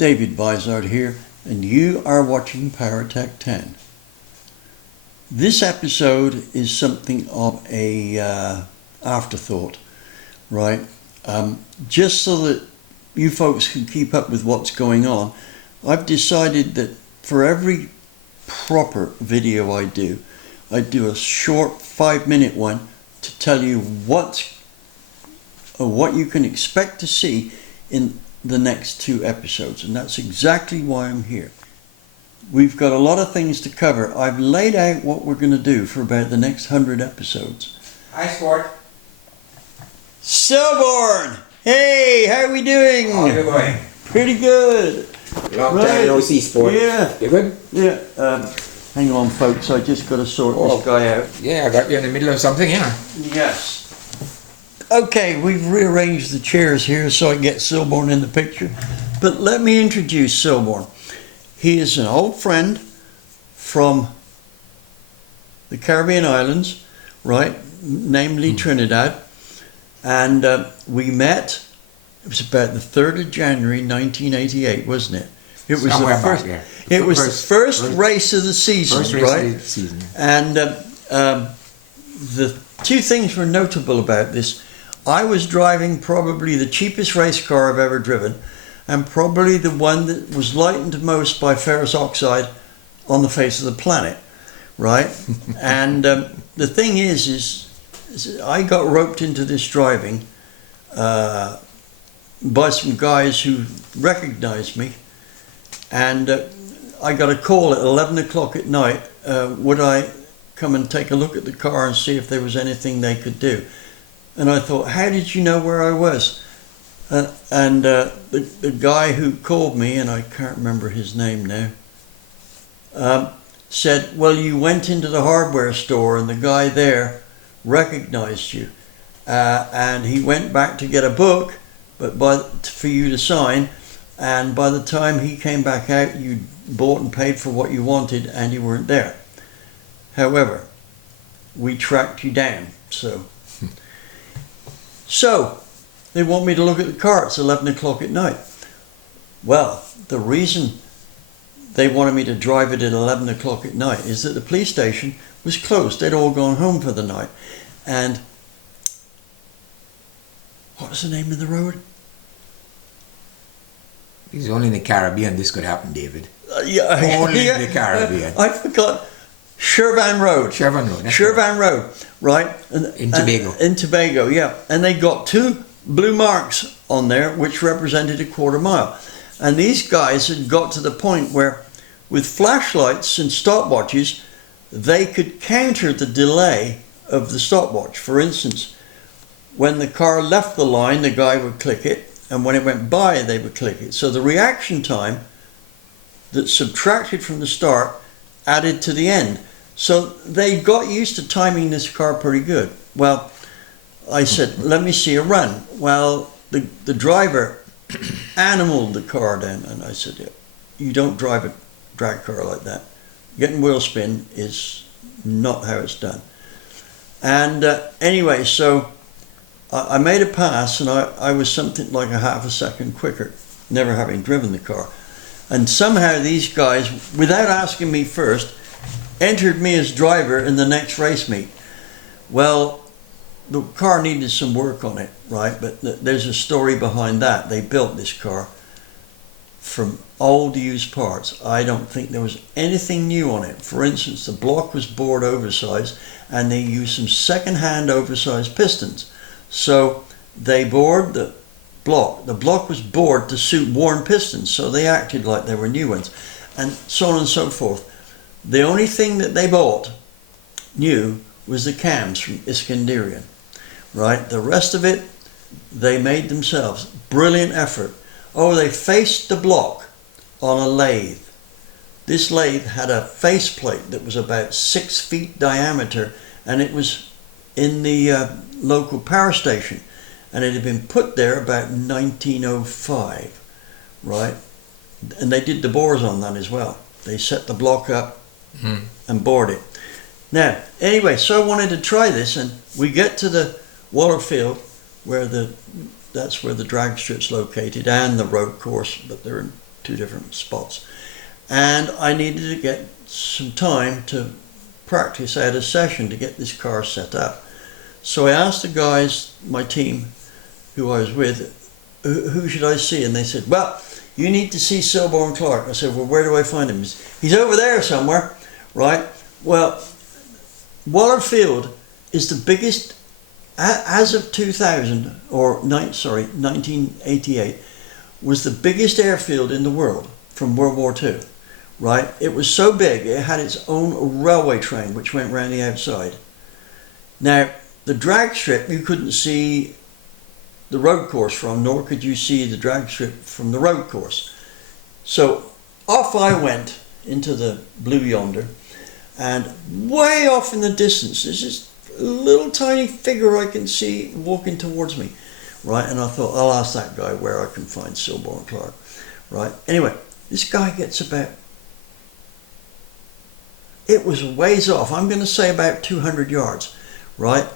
David Vizard here, and you are watching PowerTec 10. This episode is something of a afterthought, right? Just so that you folks can keep up with what's going on, I've decided that for every proper video I do a short 5-minute one to tell you what you can expect to see in the next 2 episodes, and that's exactly why I'm here. We've got a lot of things to cover. I've laid out what we're going to do for about the next 100 episodes. Hi, Sport. Selborne! Hey, how are we doing? How are you going? Pretty good. Long time no see, Sport. Yeah. You good? Yeah. Hang on, folks. I just got to sort this guy out. Yeah, I got you in the middle of something, yeah. Yes. Okay, we've rearranged the chairs here so I can get Selborne in the picture. But let me introduce Selborne. He is an old friend from the Caribbean islands, right? Namely Trinidad. And we met, it was about the 3rd of January 1988, wasn't it? It was Somewhere the first, back, yeah. it was the first race of the season, First race right? of the season. And the 2 things were notable about this. I was driving probably the cheapest race car I've ever driven, and probably the one that was lightened most by ferrous oxide on the face of the planet, right? And the thing is I got roped into this driving by some guys who recognized me, and I got a call at 11 o'clock at night. Would I come and take a look at the car and see if there was anything they could do? And I thought, how did you know where I was? And the guy who called me, and I can't remember his name now, said, well, you went into the hardware store and the guy there recognized you. And he went back to get a book for you to sign. And by the time he came back out, you bought and paid for what you wanted and you weren't there. However, we tracked you down. So they want me to look at the car. It's 11 o'clock at night. Well, the reason they wanted me to drive it at 11 o'clock at night is that the police station was closed. They'd all gone home for the night. And what was the name of the road? It's only in the Caribbean this could happen, David. Yeah, Only in the Caribbean. I forgot. Shervan Road. Shervan Road. Shervan Road, right? In Tobago. In Tobago, yeah. And they got 2 blue marks on there, which represented a quarter mile. And these guys had got to the point where, with flashlights and stopwatches, they could counter the delay of the stopwatch. For instance, when the car left the line, the guy would click it, and when it went by, they would click it. So the reaction time that's subtracted from the start added to the end. So they got used to timing this car pretty good. Well, I said, let me see a run. Well, the driver animaled the car then, and I said, yeah, you don't drive a drag car like that. Getting wheel spin is not how it's done. And anyway, so I made a pass, and I was something like a half a second quicker, never having driven the car. And somehow these guys, without asking me first, entered me as driver in the next race meet. Well, the car needed some work on it, right? But there's a story behind that. They built this car from old used parts. I don't think there was anything new on it. For instance, the block was bored oversized, and they used some second-hand oversized pistons. So they bored the block. The block was bored to suit worn pistons, so they acted like they were new ones, and so on and so forth. The only thing that they bought new was the cams from Iskandarian, right? The rest of it, they made themselves. Brilliant effort. Oh, they faced the block on a lathe. This lathe had a faceplate that was about 6 feet diameter, and it was in the local power station, and it had been put there about 1905, right? And they did the bores on that as well. They set the block up and bored it. Now, anyway, so I wanted to try this, and we get to the Waterfield, where that's where the drag strip's located, and the road course, but they're in 2 different spots. And I needed to get some time to practice. I had a session to get this car set up. So I asked the guys, my team, who I was with, who should I see? And they said, well, you need to see Silborn Clark. I said, well, where do I find him? He's over there somewhere, right? Well, Waterfield is the biggest, as of 1988, was the biggest airfield in the world from World War II, right? It was so big, it had its own railway train which went round the outside. Now, the drag strip you couldn't see the road course from, nor could you see the drag strip from the road course. So off I went into the blue yonder, and way off in the distance there's this little tiny figure I can see walking towards me, right? And I thought, I'll ask that guy where I can find Silborn Clark, right? Anyway, this guy gets about, it was a ways off, I'm going to say about 200 yards, right?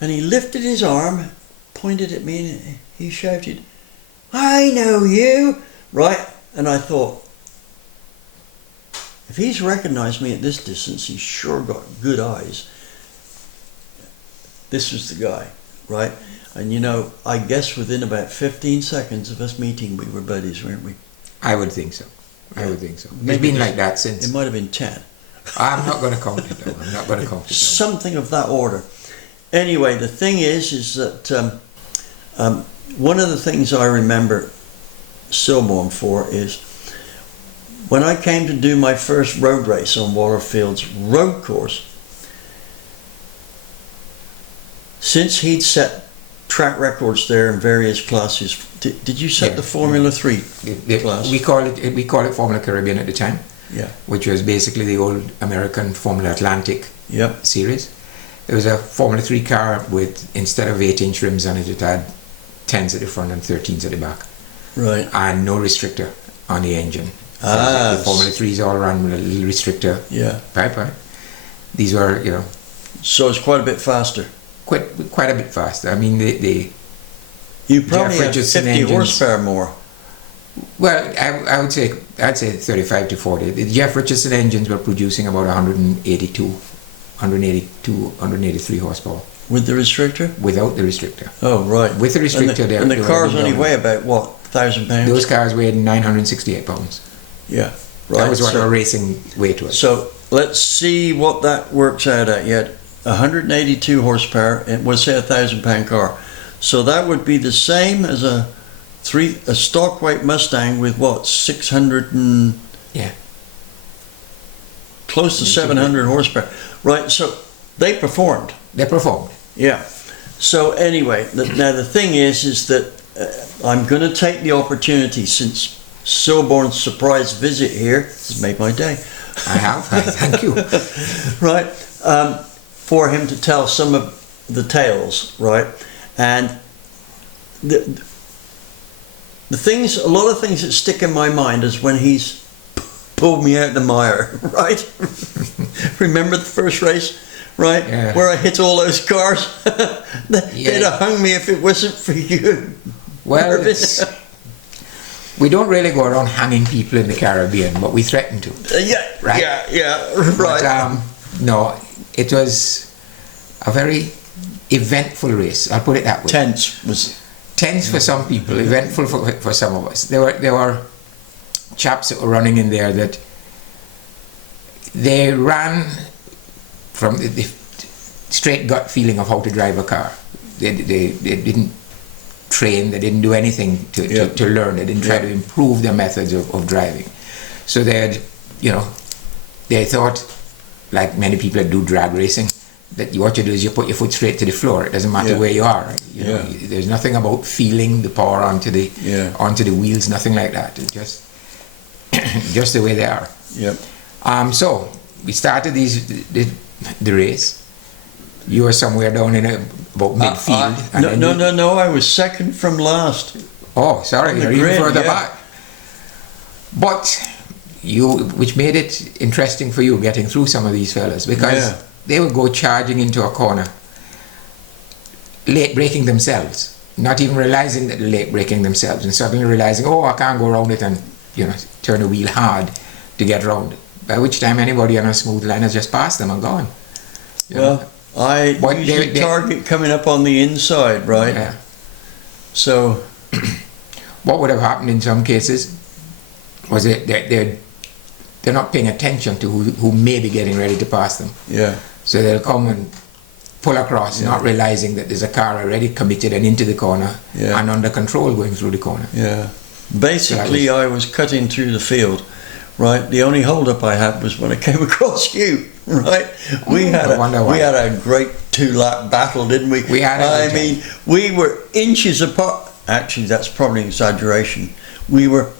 And he lifted his arm, pointed at me, and he shouted, I know you, right? And I thought, if he's recognized me at this distance, he's sure got good eyes. This was the guy, right? And you know, I guess within about 15 seconds of us meeting, we were buddies, weren't we? I would think so. I would think so. It's Maybe been like that since. It might have been 10. I'm not going to count it though. I'm not going to count it though. Something of that order. Anyway, the thing is that one of the things I remember Silborn for is when I came to do my first road race on Waterfield's road course, since he'd set track records there in various classes, did you set the Formula 3 class? We call it Formula Caribbean at the time. Yeah. Which was basically the old American Formula Atlantic series. There was a Formula 3 car with, instead of 8-inch rims on it, it had 10s at the front and 13s at the back. Right. And no restrictor on the engine. The Formula 3s all ran with a little restrictor. Yeah. Pipe. These were, you know. So it's quite a bit faster. Quite a bit faster. I mean, you probably Jeff have 50 engines, horsepower more. Well, I'd say 35 to 40. The Jeff Richardson engines were producing about 183 horsepower. With the restrictor? Without the restrictor. Oh, right. With the restrictor, and the cars only weigh about what, 1,000 pounds? Those cars weighed 968 pounds. Yeah, right. That was what our racing weight was. So let's see what that works out at yet. 182 horsepower, and we'll say 1,000 pound car. So that would be the same as a stock weight Mustang with what, 600 and close to 700 horsepower, right? So they performed. Yeah. So anyway, now the thing is that I'm going to take the opportunity, since Silborn's surprise visit here has made my day. I have. Thank you. Right. For him to tell some of the tales, right? And the things, a lot of things that stick in my mind is when he's pulled me out the mire, right? Remember the first race, right? Yeah. Where I hit all those cars? They'd have hung me if it wasn't for you. Well, we don't really go around hanging people in the Caribbean, but we threaten to. Right? Right. But, no, it was a very eventful race. I'll put it that way. Tense for some people, eventful for some of us. There were chaps that were running in there that they ran from the straight gut feeling of how to drive a car. They didn't train, they didn't do anything to learn, they didn't try to improve their methods of driving. So they thought, like many people that do drag racing, that what you do is you put your foot straight to the floor. It doesn't matter where you are. Right? You know, there's nothing about feeling the power onto the wheels, nothing like that. It's just the way they are. So we started the race. You were somewhere down in about midfield. No, I was second from last. Oh, sorry, you're even further back. But which made it interesting for you getting through some of these fellas, because they would go charging into a corner, late braking themselves, not even realizing that they're late braking themselves, and suddenly realizing, oh, I can't go around it, and turn the wheel hard to get round. By which time anybody on a smooth line has just passed them and gone. Well, I usually target coming up on the inside, right? Yeah. So, what would have happened in some cases was they're not paying attention to who may be getting ready to pass them. Yeah. So they'll come and pull across, not realizing that there's a car already committed and into the corner and under control going through the corner. Yeah. Basically, I was cutting through the field, right? The only hold-up I had was when I came across you, right? We had a great 2-lap battle, didn't we? We had. I mean, we were inches apart. Actually, that's probably an exaggeration. We were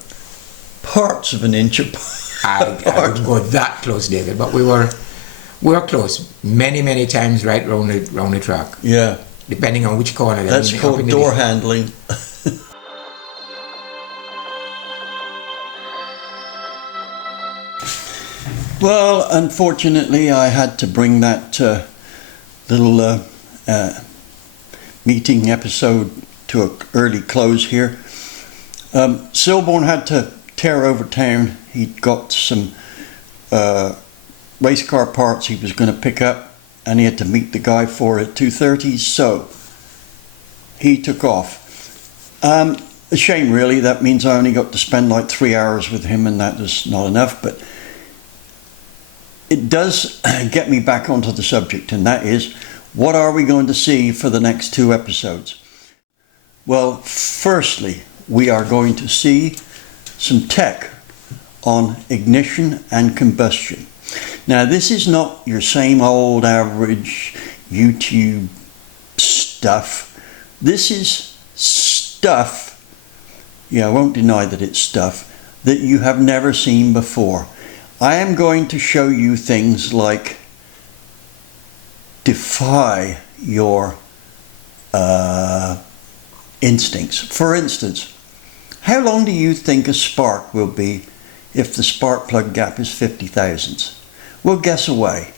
parts of an inch apart. I wouldn't go that close, David, but we were close many times right round the track. Yeah. Depending on which corner. That's called door handling. Well, unfortunately, I had to bring that little meeting episode to an early close here. Silborn had to tear over town. He'd got some race car parts he was going to pick up, and he had to meet the guy for at 2:30, so he took off. A shame, really. That means I only got to spend like 3 hours with him, and that was not enough, but it does get me back onto the subject, and that is, what are we going to see for the next 2 episodes? Well, firstly, we are going to see some tech on ignition and combustion. Now, this is not your same old average YouTube stuff. This is stuff, I won't deny that it's stuff, that you have never seen before. I am going to show you things like defy your instincts. For instance, how long do you think a spark will be if the spark plug gap is 50 thousandths? Well, guess away.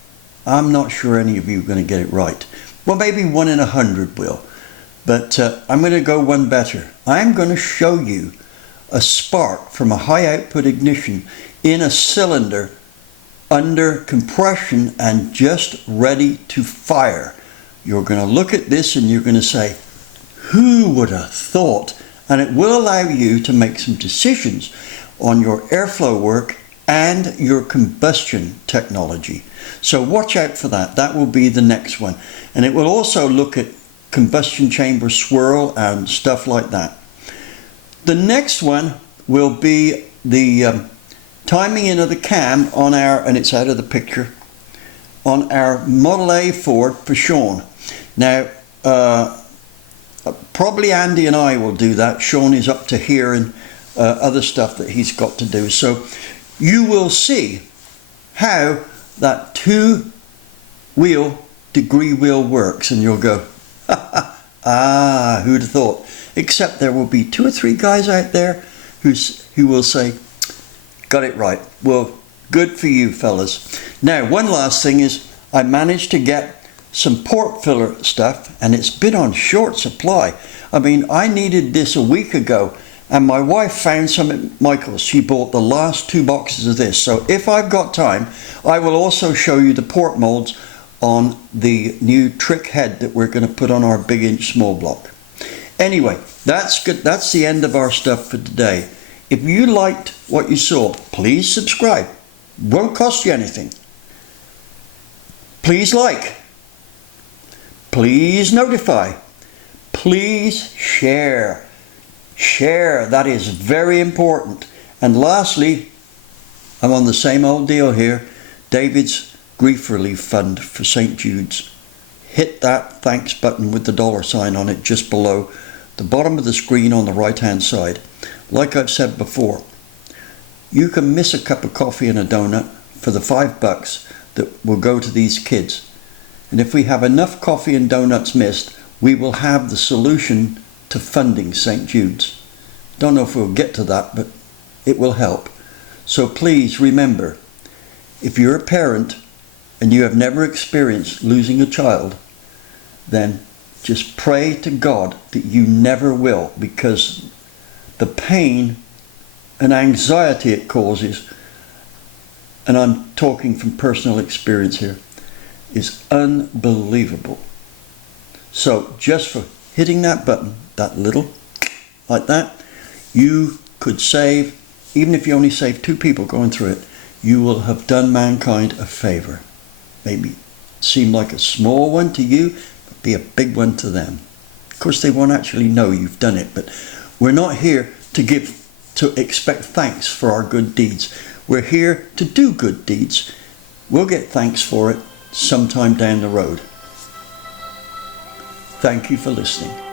I'm not sure any of you are going to get it right. Well, maybe 1 in 100 will. But I'm going to go one better. I'm going to show you a spark from a high output ignition in a cylinder under compression and just ready to fire. You're going to look at this and you're going to say, who would have thought? And it will allow you to make some decisions on your airflow work and your combustion technology. So watch out for that. That will be the next one. And it will also look at combustion chamber swirl and stuff like that. The next one will be the timing in of the cam on our, and it's out of the picture, on our Model A Ford for Sean. Now, probably Andy and I will do that. Sean is up to here and other stuff that he's got to do. So you will see how that 2-wheel degree wheel works, and you'll go, who'd have thought? Except there will be 2 or 3 guys out there who will say, got it right. Well, good for you, fellas. Now, one last thing is, I managed to get some port filler stuff, and it's been on short supply. I mean, I needed this a week ago, and my wife found some at Michael's. She bought the last 2 boxes of this. So if I've got time, I will also show you the port molds on the new trick head that we're going to put on our big inch small block. Anyway, that's good. That's the end of our stuff for today. If you liked what you saw, please subscribe. Won't cost you anything. Please like. Please notify. Please share. Share, that is very important. And lastly, I'm on the same old deal here. David's Grief Relief Fund for St. Jude's. Hit that thanks button with the $sign on it just below the bottom of the screen on the right hand side. Like I've said before, you can miss a cup of coffee and a donut for the $5 that will go to these kids. And if we have enough coffee and donuts missed, we will have the solution to funding St. Jude's. Don't know if we'll get to that, but it will help. So please remember, if you're a parent and you have never experienced losing a child, then just pray to God that you never will, because the pain and anxiety it causes, and I'm talking from personal experience here, is unbelievable. So just for hitting that button, that little, like that, you could save, even if you only save 2 people going through it, you will have done mankind a favor. Maybe seem like a small one to you, but be a big one to them. Of course, they won't actually know you've done it, but we're not here to expect thanks for our good deeds. We're here to do good deeds. We'll get thanks for it sometime down the road. Thank you for listening.